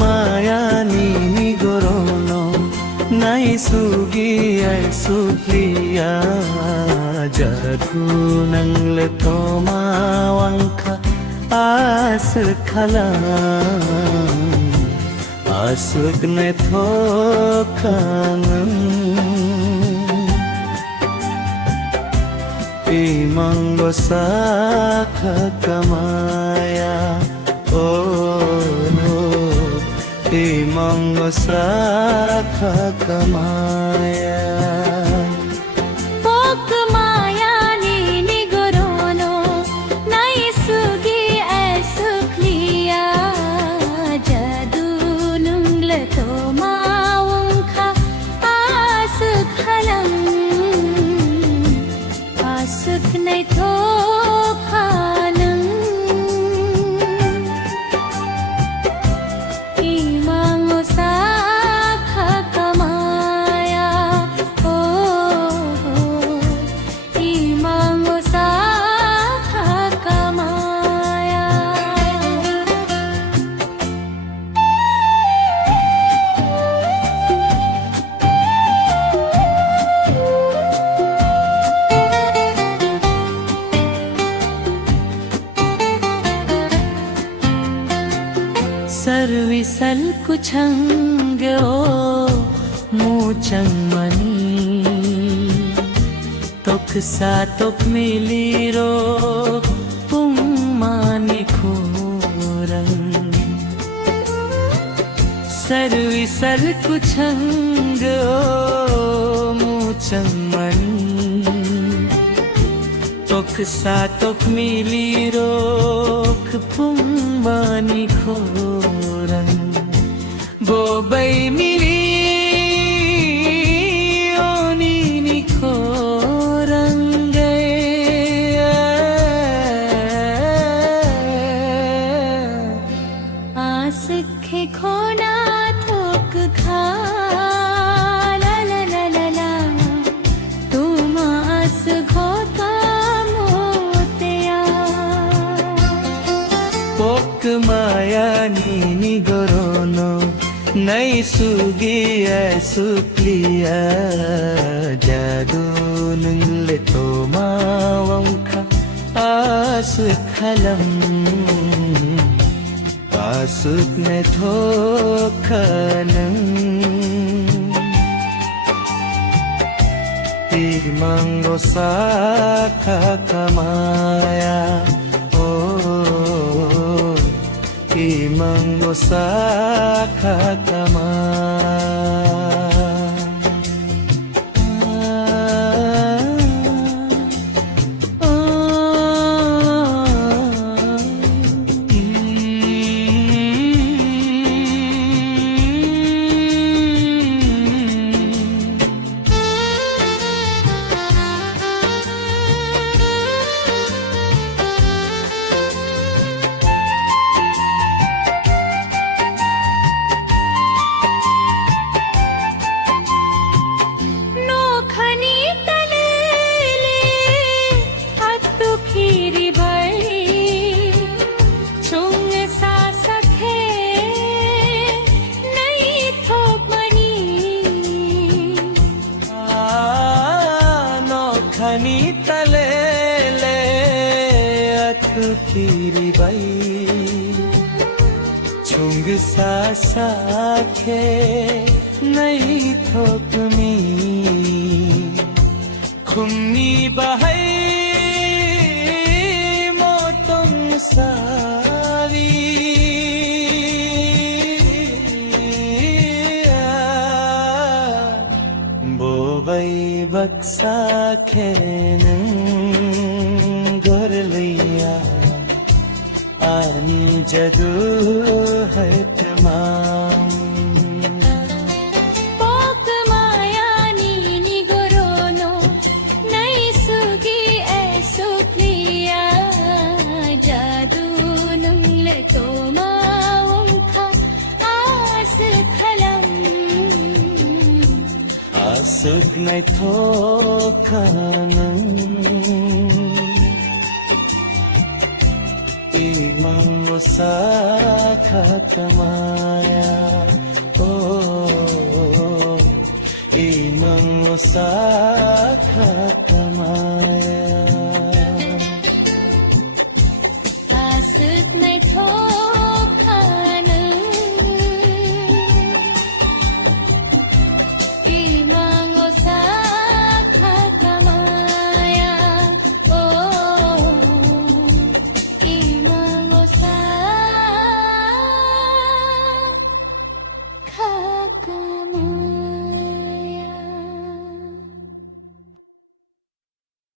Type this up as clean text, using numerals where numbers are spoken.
maya ni gorono nai sugi ai suplia jadu nang le toma wangka as khalang asuk ne thokan Imango sakha kamaya Imango sakha kamaya Pok maya ni gorono nai sugi ai suplia jadu nungle to mawangkha asuk khalang asuk nai thokanang imango sakha kamaya imango sakha kamaya सर्विसल कुछंग मुचंग मनी तोख सा तोख मिली रो पुंग मानी खोरंग सर्विसल कुछंग मुचंग मनी तोख सा तोख मिली रोख पुंबानी खोरंग बोबै मिली ओनी नि खोरंग आस खे खोना थोक खा ला ला ला ला ला तुम आस घोता मोतिया Pok maya ni gorono nai sugi ai suplia jadu nang le to mawangkha as khalam asuk ne thokanang Imango sakha kamaya Imango sakha kamaya खनी तले ले अथु खीरी बाई छुंग सा साखे नहीं थोकमी खुम्नी बहाई मोतम सारी बोबई बक्सा खेनं गोरलिया आनी जदू हट मां Pok maya ni gorono nai sugi ai suplia jadu nungle to mawangkha as khalam asuk nai thokanang Imam usa ka kamaya oh imang usa ka